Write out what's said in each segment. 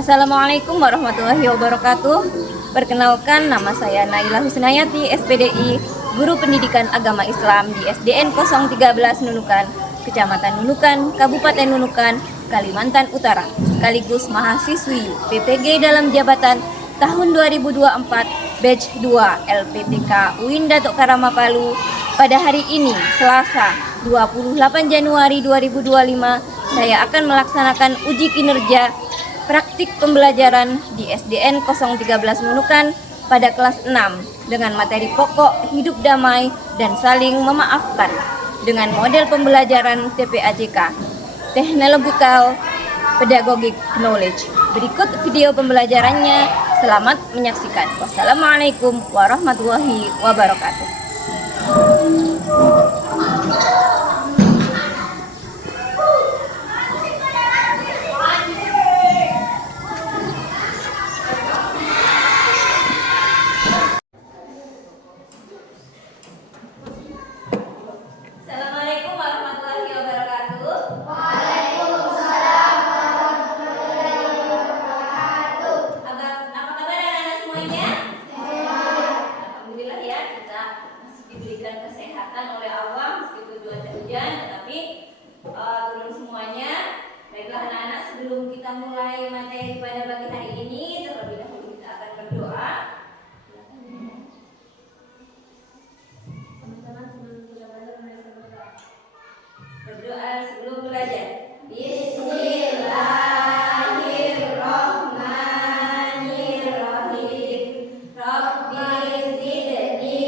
Assalamualaikum warahmatullahi wabarakatuh. Perkenalkan, nama saya Naila Husnayati, SPDI, Guru Pendidikan Agama Islam di SDN 013 Nunukan, Kecamatan Nunukan, Kabupaten Nunukan, Kalimantan Utara, sekaligus mahasiswi PPG dalam jabatan tahun 2024, batch 2 LPTK UIN Datuk Karama Palu. Pada hari ini, Selasa 28 Januari 2025, saya akan melaksanakan uji kinerja praktik pembelajaran di SDN 013 Nunukan pada kelas 6 dengan materi pokok hidup damai dan saling memaafkan dengan model pembelajaran TPAJK, Technological Pedagogic Knowledge. Berikut video pembelajarannya. Selamat menyaksikan. Wassalamualaikum warahmatullahi wabarakatuh. Assalamualaikum warahmatullahi wabarakatuh. Waalaikumsalam warahmatullahi wabarakatuh. Apa kabar anak-anak semuanya? Sehat. Alhamdulillah ya, kita masih diberikan kesehatan oleh Allah meskipun cuaca hujan, tetapi turun semuanya. Baiklah anak-anak, sebelum kita mulai materi pada pagi hari ini, terlebih dahulu kita akan berdoa. Teman-teman, sebelum kita belajar, mari kita berdoa. Berdoa sebelum belajar. Bismillahirrahmanirrahim. Rabbi zidni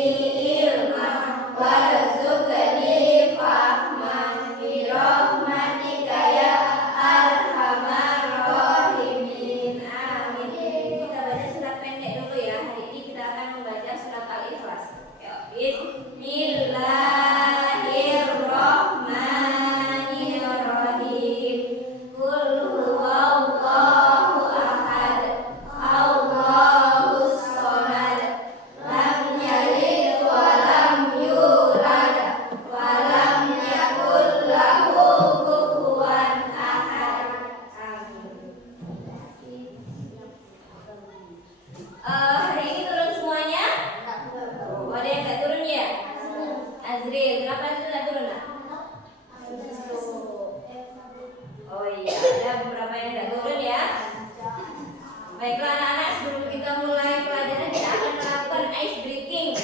ilma warzuqni fahman bi rahmatika ya arhamar rahimin. Amin. Kita baca surat pendek dulu ya. Hari ini kita akan membaca surat Al-Ikhlas. Bismillahirrahmanirrahim. Qul huwallahu ahad, Allahus shomad, lam yalid wa lam yulad, wa lam yakul lahu kufuwan ahad. Amin. Hari ini turun semuanya? Oh, ada yang nggak turun ya? Azril, kenapa Azril nggak turun? Nak? Oh iya, ada beberapa yang nggak turun ya. Baiklah anak-anak, sebelum kita mulai pelajaran, kita akan melakukan ice breaking.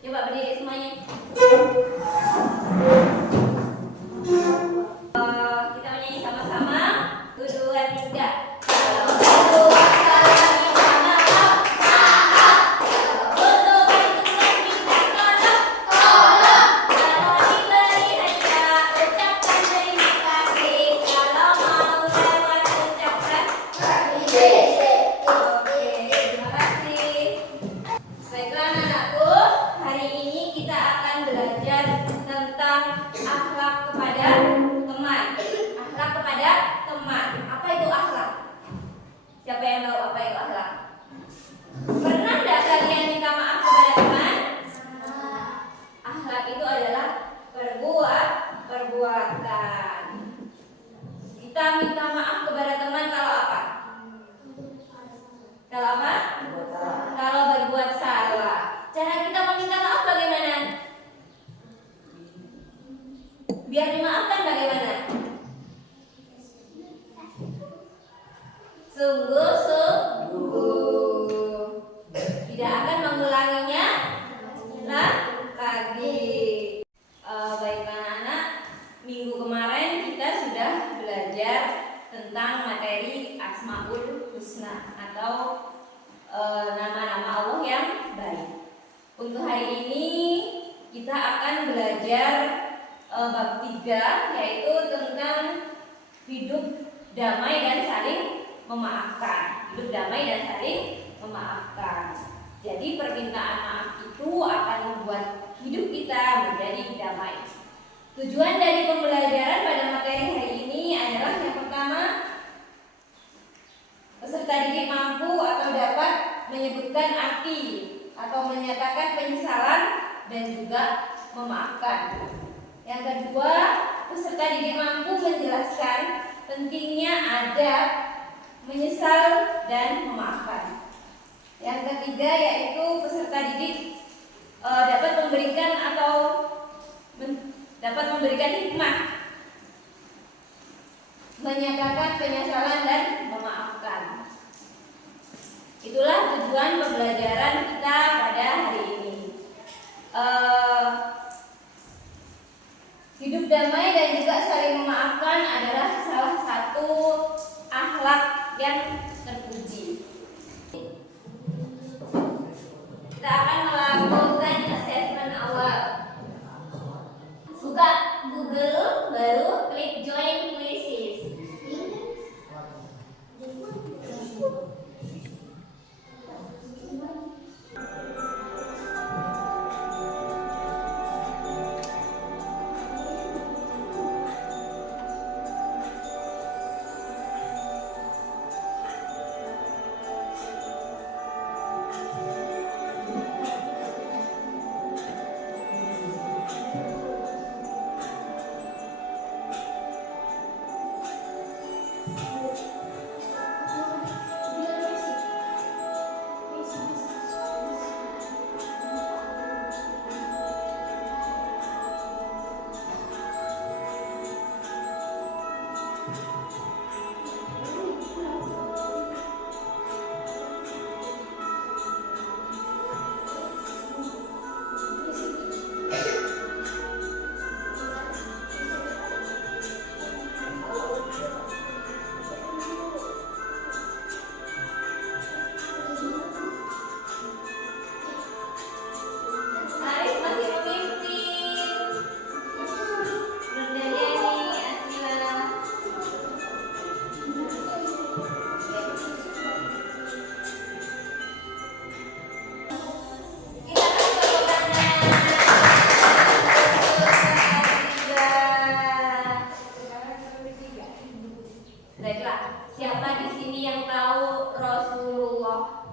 Coba berdiri semuanya. Kita menyanyi sama-sama. 1, 2, 3. Baiklah anak-anakku, hari ini kita akan belajar tentang akhlak kepada teman. Akhlak kepada teman. Apa itu akhlak? Siapa yang tahu apa itu akhlak? Pernah tidak kalian minta maaf kepada teman? Akhlak itu adalah perbuatan. Kita minta maaf kepada teman kalau apa? Kalau apa? Kalau berbuat salah. Cara kita meminta maaf bagaimana? Biar dimaafkan bagaimana? Sungguh-sungguh. Tidak akan mengulanginya lagi. Baiklah anak-anak, minggu kemarin kita sudah belajar tentang materi Asmaul Husna atau nama-nama Allah yang baik. Untuk hari ini kita akan belajar bab 3, yaitu tentang hidup damai dan saling memaafkan. Hidup damai dan saling memaafkan. Jadi permintaan maaf itu akan membuat hidup kita menjadi damai. Tujuan dari pembelajaran pada materi hari ini adalah yang pertama, peserta didik mampu atau dapat menyebutkan arti atau menyatakan penyesalan dan juga memaafkan. Yang kedua, peserta didik mampu menjelaskan pentingnya adab menyesal dan memaafkan. Yang ketiga yaitu peserta didik dapat memberikan hikmah, menyatakan penyesalan dan memaafkan. Itulah tujuan pembelajaran kita pada hari ini. Hidup damai dan juga saling memaafkan adalah salah satu akhlak yang terpuji. Kita akan melakukan assessment awal. Buka Google, baru klik join quizzes. Aris masih memimpin. Nurdayani, Asila. Kita kasih tepuk tangan. Baiklah, siapa di sini yang tahu Rasulullah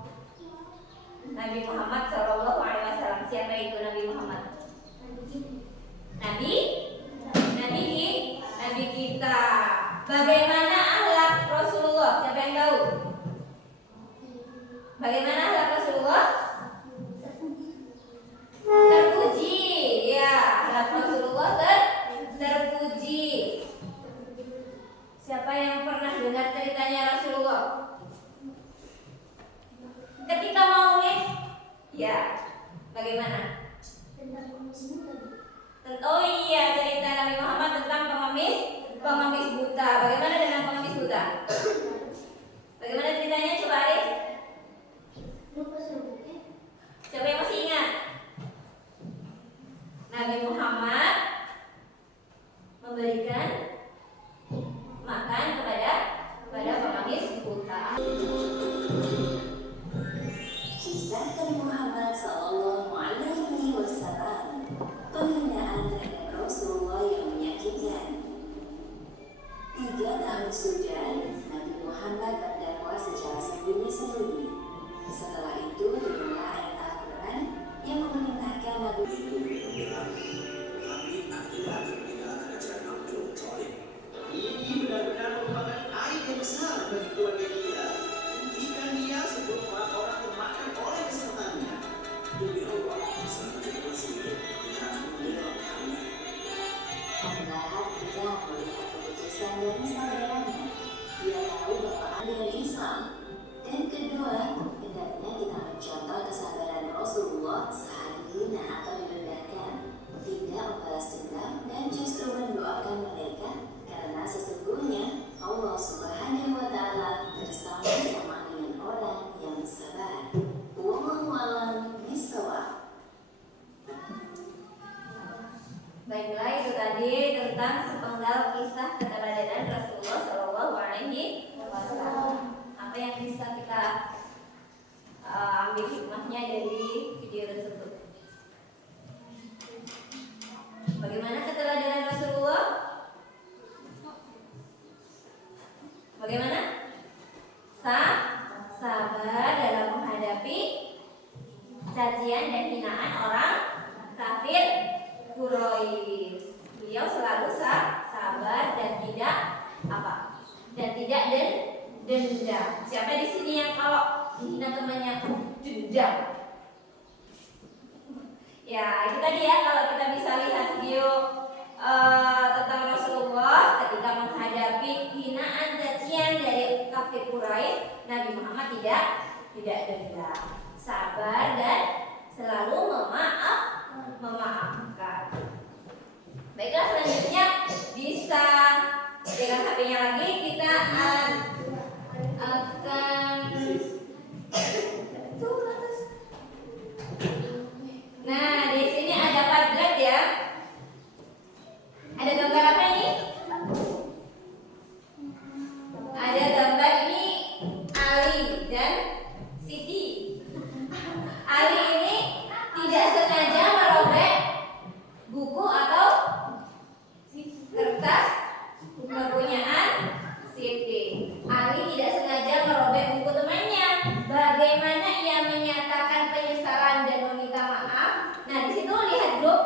Nabi Muhammad Shallallahu Alaihi Wasallam? Siapa itu Nabi Muhammad? Nabi kita. Bagaimana akhlak Rasulullah? Siapa yang tahu? Bagaimana akhlak Rasulullah? Terpuji. Ya, akhlak Rasulullah terpuji. Siapa yang pernah dengar ceritanya Rasulullah? Ketika maulid, ya, bagaimana? Oh iya, cerita Nabi Muhammad tentang pengemis buta. Bagaimana dengan pengemis buta? Bagaimana ceritanya? Coba Aris. Siapa yang masih ingat? Nabi Muhammad memberikan makan kepada pengemis buta. Kisah Nabi Muhammad Sallallahu Alaihi Wasallam, penghinaan terhadap Rasulullah yang menyakitkan. 3 tahun sudah Nabi Muhammad terdakwa secara sembunyi-sembunyi. Setelah itu turunlah ayat Al-Quran yang memerintahkan Nabi ini benar-benar merupakan aib yang besar bagi keluarga kita. Hentikan dia sebelum orang termakan oleh kesesatannya. Demi Allah, selama kita masih hidup, kita akan membela Muhammad. Pembelahan kita melihat keputusan dari saudaranya. Dia tahu bahwa dengan Islam. Dan kedua, hendaknya kita mencontoh kesabaran Rasulullah saat dihina atau direndahkan, tidak membalas dendam dan justru mendoakan mereka, karena sesungguhnya Allah Subhanahu wa Ta'ala bersama-sama dengan orang yang sabar. Wallahu a'lam bishawab. Baiklah, itu tadi tentang sepenggal kisah keteladanan Rasulullah Shallallahu Alaihi Wasallam. Apa yang bisa kita ambil hikmahnya dari video tersebut? Bagaimana keteladanan Rasulullah? Bagaimana? Sabar dalam menghadapi cacian dan hinaan orang kafir Quraisy. Beliau selalu sabar dan tidak dendam. Siapa di sini yang kalau menghina temannya dendam? Ya, itu tadi ya, kalau kita bisa lihat video tentang Rasulullah ketika menghadapi hinaan cacian dari kafir Quraisy, Nabi Muhammad tidak dendam, sabar dan selalu memaafkan. Baiklah, selanjutnya bisa pegang HP-nya lagi, kita akan nah, di sini ada padlet ya. Ada gambar apa ini? Ada gambar ini Ali dan Siti. Ali ini tidak sengaja merobek buku atau kertas kepunyaan Siti. Ali tidak sengaja merobek buku temannya. Bagaimana ia menyatakan penyesalan dan meminta maaf? Nah, di situ lihat grup,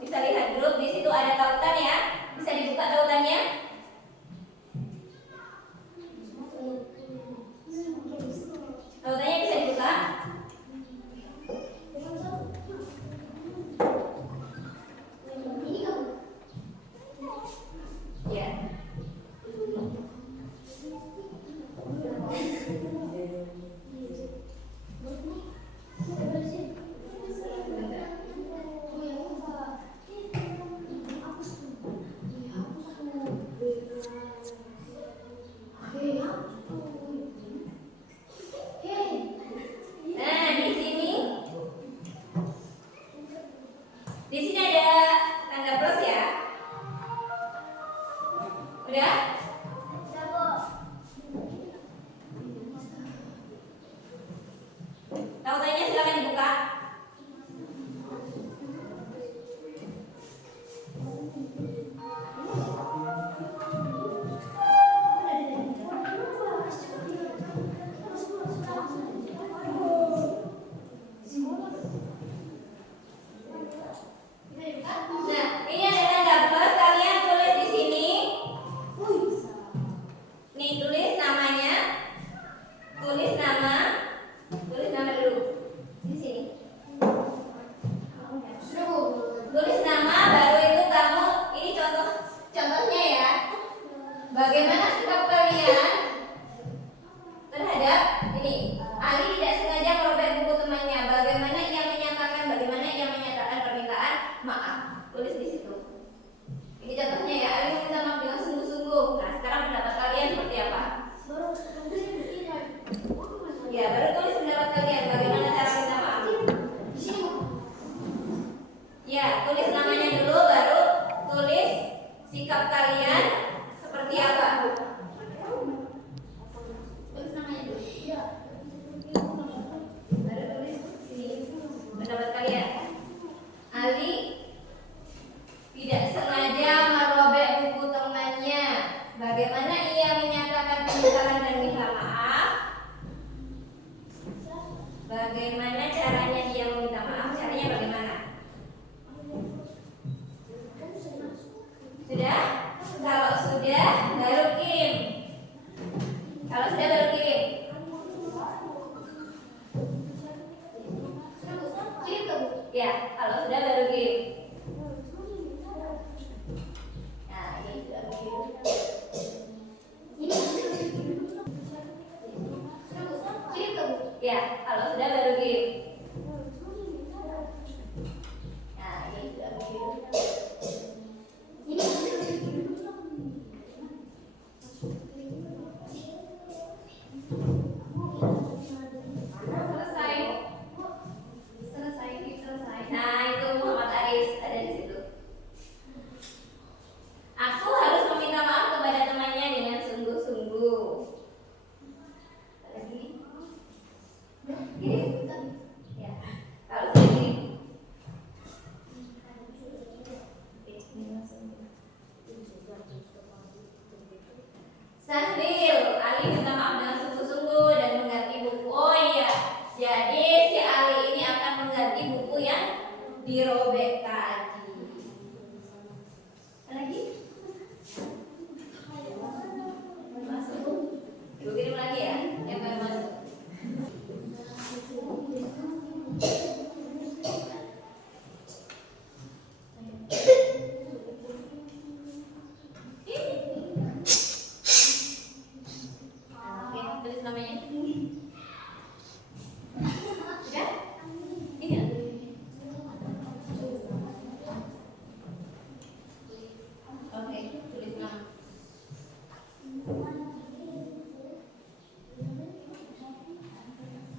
bisa lihat grup. Di situ ada tautan ya. Bisa dibuka tautannya. Tautannya bisa dibuka. Ya. Nah, di sini ada tanda plus ya. Udah? Tautannya silakan dibuka. Nah, ini ada tanda plus. Kalian tulis di sini. Nih, tulis namanya. Tulis nama dulu di sini. Tulis nama, baru itu kamu. Ini contohnya ya. Bagaimana sikap kalian terhadap ini? Ali tidak sengaja merobek buku temannya. Bagaimana ia menyatakan permintaan maaf? Tulis di situ. Ini contohnya ya. Ali meminta maaf dengan sungguh-sungguh. Nah, sekarang pendapat kalian seperti apa? Ya, baru tulis pendapat kalian. Bagaimana cara minta maaf? Ya, tulis namanya dulu, baru tulis sikap kalian seperti apa. Baru tulis sini pendapat kalian. Ali tidak sengaja merobek buku temannya. Bagaimana ia menyatakan penyesalan dan minta maaf? Bagaimana caranya dia meminta maaf? Caranya bagaimana? Sudah? Kalau sudah, baru kirim. Kalau sudah, baru kirim. Ya, kalau sudah, baru kirim. Nah, ini sudah kirim. Ya, kalau sudah, baru kirim. Nah, ini sudah kirim. Selesai. Nah, itu Muhammad Aris ada di situ. Aku harus meminta maaf kepada temannya dengan sungguh-sungguh. Lagi. Gini. Ya. Kalau begini. Sahril, Ali minta maaf dengan sungguh-sungguh dan mengganti buku. Oh iya, jadi si Ali ini akan mengganti buku yang dirobek tadi. Lagi? Masuk. Ibu kirim lagi. namanya. Udah? Ini ya? Oke, tulis nama.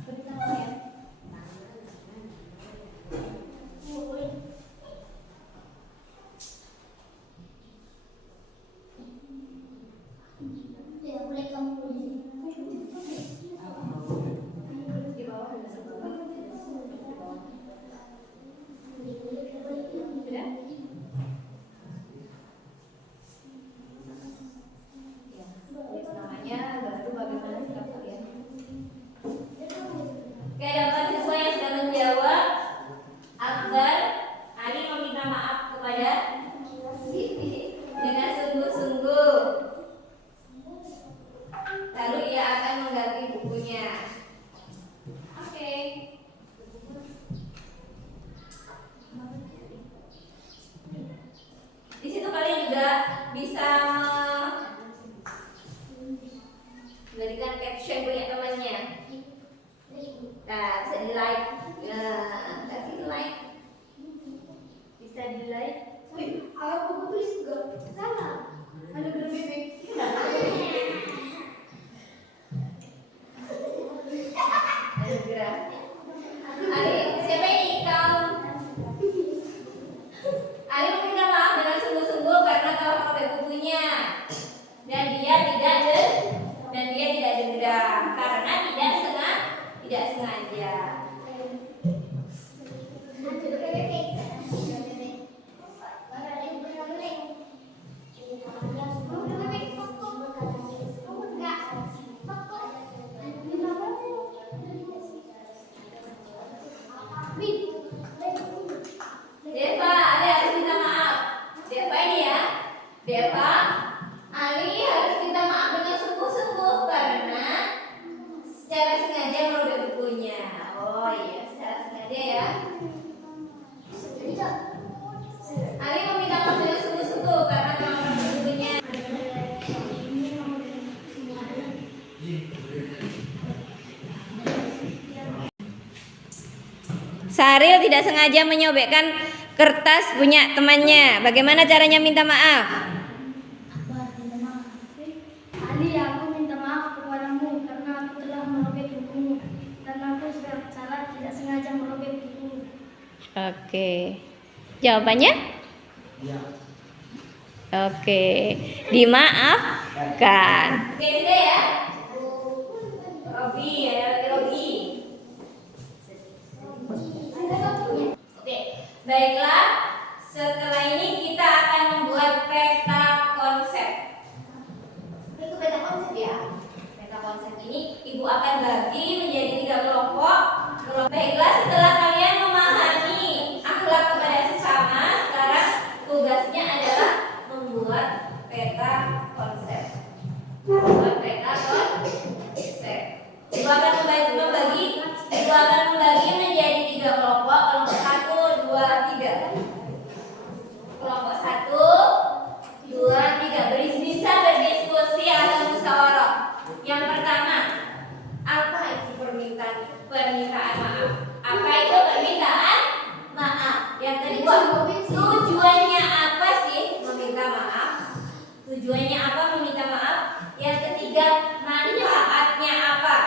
Tulis nama ya. Ya, boleh kamu tulis. Di bawah ada sebelah. Sudah? Ya, tulis namanya, baru bagaimana sikap kalian. Oke, dapat siswa yang sudah menjawab. Akbar, Ali meminta maaf kepada Siti dengan sungguh-sungguh. Lalu ia akan mengganti bukunya. Oke. Di situ kalian juga bisa memberikan caption punya temannya. Nah, bisa di like. Nah, kasih like. Bisa di like. Wih, aku tulis juga salah. Ada gerak bebek. Ada gerak. Ali, siapa ini kau? Ali meminta maaf dengan sungguh-sungguh karena telah merobek bukunya dan dia tidak dendam karena tidak sengaja. Deva, Ali harus minta maaf. Deva ini ya, Deva, Ali harus minta maaf dengan sungguh-sungguh karena secara sengaja merobek bukunya. Oh iya, secara sengaja ya. Ali meminta maaf dengan sungguh-sungguh karena telah merobek bukunya. Saril tidak sengaja menyobekkan kertas punya temannya. Bagaimana caranya minta maaf? Ali, aku minta maaf kepadamu karena aku telah merobek bukumu dan aku secara tidak sengaja merobek bukumu. Oke. Jawabannya? Ya. Oke. Dimaafkan. Oke, sudah ya. Robi ya, Robi. Oke, baiklah. Setelah ini kita akan membuat peta konsep. Itu peta konsep ya. Peta konsep ini ibu akan bagi menjadi 3 kelompok. Baiklah, setelah kalian memahami akhlak kepada sesama, sekarang tugasnya adalah membuat peta konsep. Membuat peta konsep. Ibu akan membagi menjadi 3 kelompok. Kelompok 1, 2, 3. Kelompok 1, 2, 3 bisa berdiskusi atau musyawarah. Yang pertama, apa itu permintaan maaf? Apa itu permintaan maaf? Yang kedua, tujuannya apa sih meminta maaf? Tujuannya apa meminta maaf? Yang ketiga, manfaatnya apa?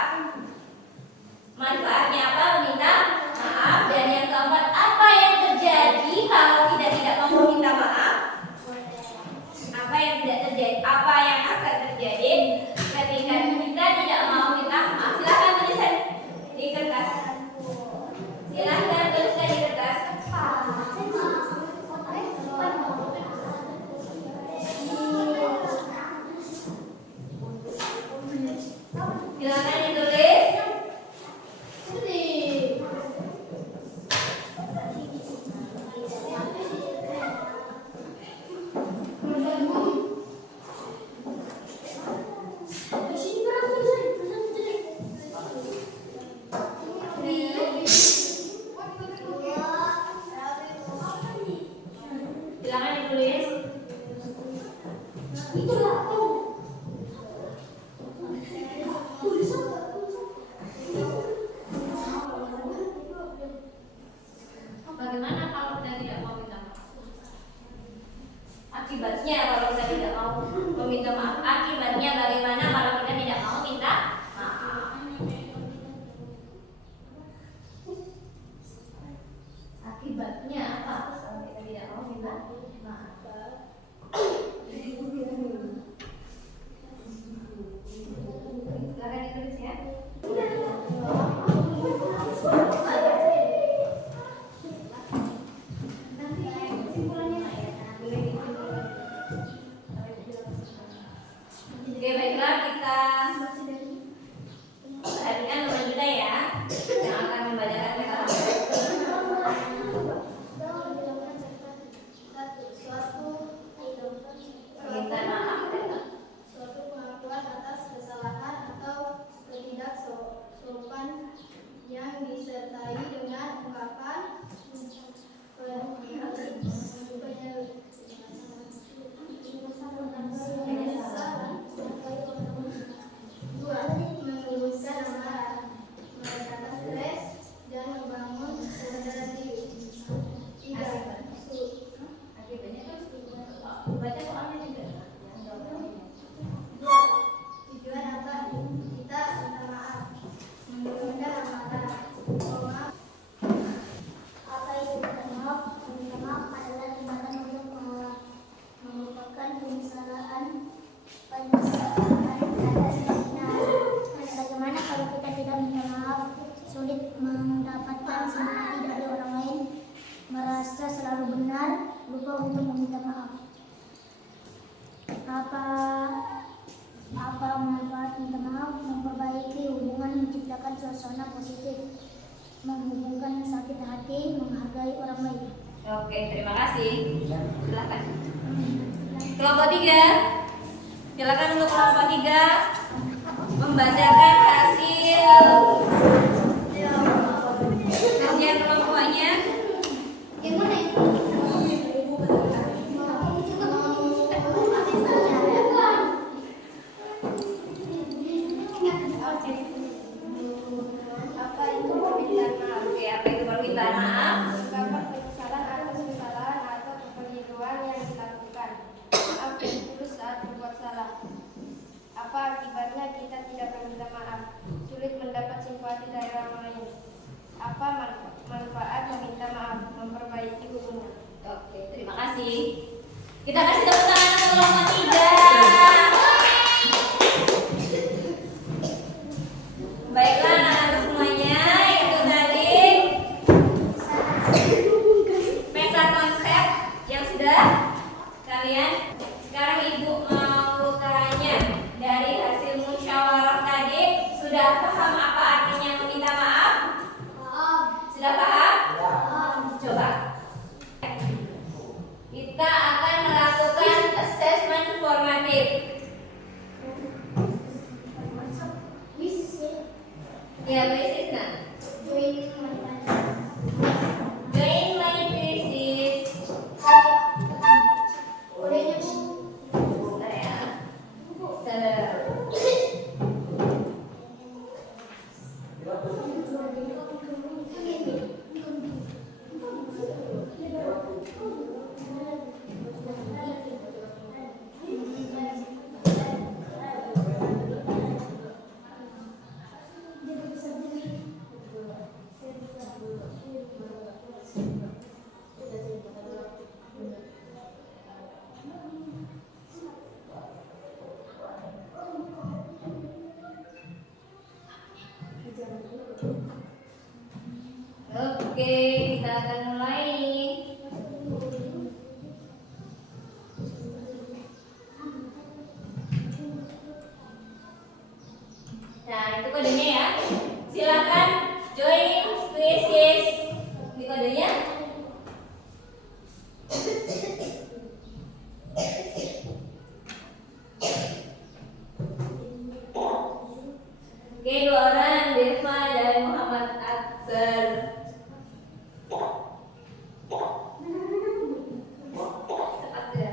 Manfaatnya apa meminta maaf? Dan yang keempat, apa yang terjadi kalau tidak mau meminta maaf? Apa yang tidak terjadi? Apa yang akan terjadi ketika kita tidak mau minta maaf? Silahkan tuliskan di kertas. Silahkan tuliskan di kertas. Silahkan ditulis. Silakan ditulis. Itulah aku. Tulis apa? disertai dengan ungkapan dua, menurunkan amarah, meredakan stres, dan membangun kesadaran diri. Tiga, dua, tujuan apa? Kita minta maaf, menurunkan amarah. Maaf. Apa itu minta maaf? Meminta maaf adalah tindakan untuk melupakan penyesalan atas yang benar. Bagaimana kalau kita tidak minta maaf? Sulit mendapatkan simpati dari orang lain, merasa selalu benar, lupa untuk meminta maaf. Apa manfaat minta maaf? Memperbaiki hubungan, menciptakan suasana positif, menghubungkan sakit hati, menghargai orang lain. Oke, terima kasih. Silakan. Kelompok 3. Silakan untuk kelompok 3 membacakan hasil kajian kelompoknya. Gimana ya? Apa itu permintaan maaf? Oke, apa itu permintaan maaf? Ungkapan penyesalan atas kesalahan atau kekeliruan yang dilakukan. Maaf yang tulus saat berbuat salah. Apa akibatnya kita tidak meminta maaf? Sulit mendapat simpati dari orang lain. Apa manfaat meminta maaf? Memperbaiki hubungan. Oke, terima kasih. Kita kasih tepuk tangan untuk kelompok 3. Baiklah anak-anak semuanya, itu tadi peta konsep yang sudah kalian. Sekarang Ibu mau tanya, dari hasil musyawarah tadi sudah paham apa artinya meminta maaf? Sudah paham? Coba. Kita akan melakukan assessment formatif. Ya, basis nah. Join my thesis. Bentar ya. Oke, kita akan mulai. Nah, itu kodenya ya. Silakan join quizzes. Ini kodenya. Oke, 2 orang, Deva dan Muhammad Akbar. Cepat ya.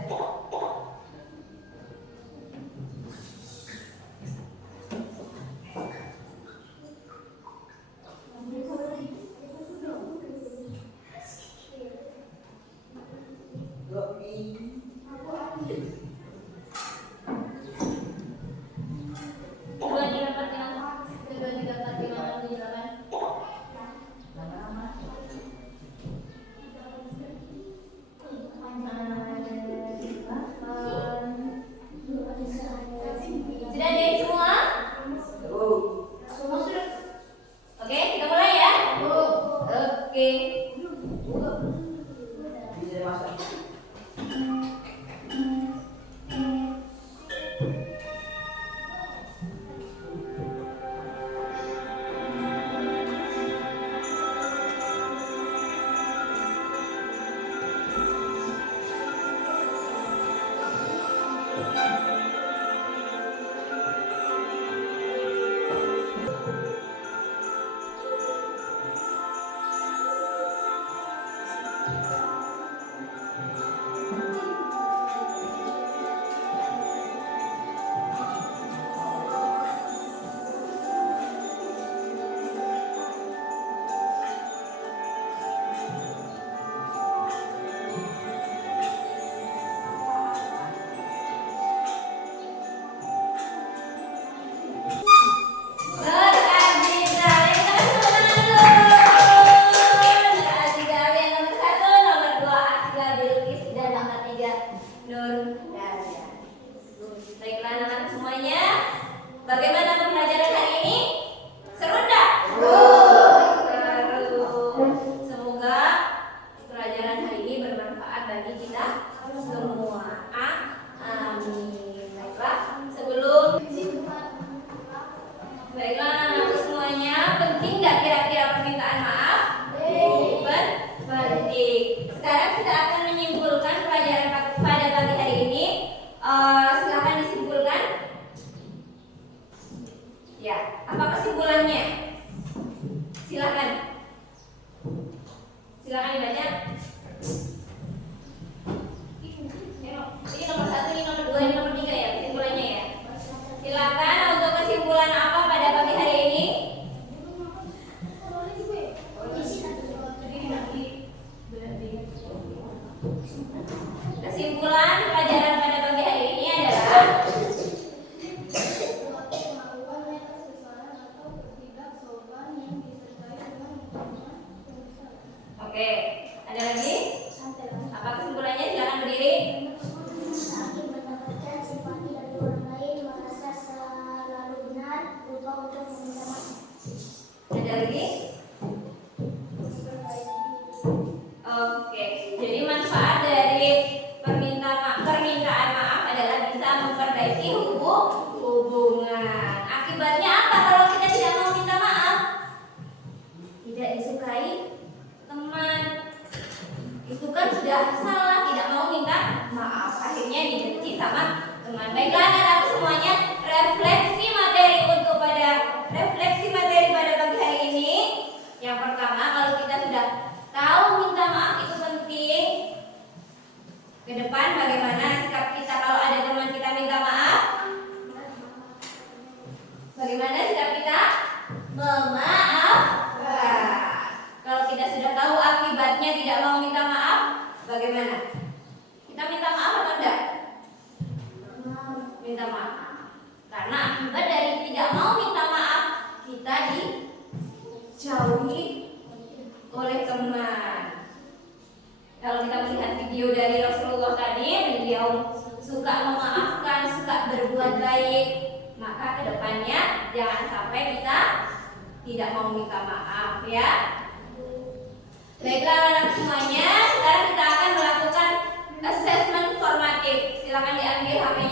Ya, apa kesimpulannya? Silakan. Silakan dibaca. Ini nomor 1, ini nomor 2, ini nomor 3 ya kesimpulannya ya. Silakan untuk kesimpulan apa pada pagi hari ini? Kesimpulan pelajaran pada pagi hari ini adalah oke, ada lagi? Apa kesimpulannya? Silakan berdiri. Saking mendapatkan simpati dari orang lain, merasa selalu benar, lupa untuk meminta maaf. Ada lagi? Oke, jadi manfaat dari permintaan maaf adalah bisa memperbaiki hubungan. Akibatnya apa kalau kita tidak mau minta maaf? Tidak disukai teman. Itu kan sudah salah, tidak mau minta maaf. Akhirnya dibenci sama teman. Baiklah anak-anak semuanya, refleksi materi pada pagi hari ini. Yang pertama, kalau kita sudah tahu minta maaf itu penting, ke depan bagaimana sikap kita kalau ada teman kita minta maaf? Bagaimana sikap kita? Memaafkan. Kalau kita sudah tahu akibatnya tidak mau minta maaf, bagaimana? Kita minta maaf atau enggak? Minta maaf. Karena akibat dari tidak mau minta maaf, kita dijauhi oleh teman. Kalau kita melihat video dari Rasulullah tadi, beliau suka memaafkan, suka berbuat baik, maka kedepannya jangan sampai kita tidak mau minta maaf ya. Baiklah anak-anak semuanya, sekarang kita akan melakukan assessment formatif. Silakan diambil HP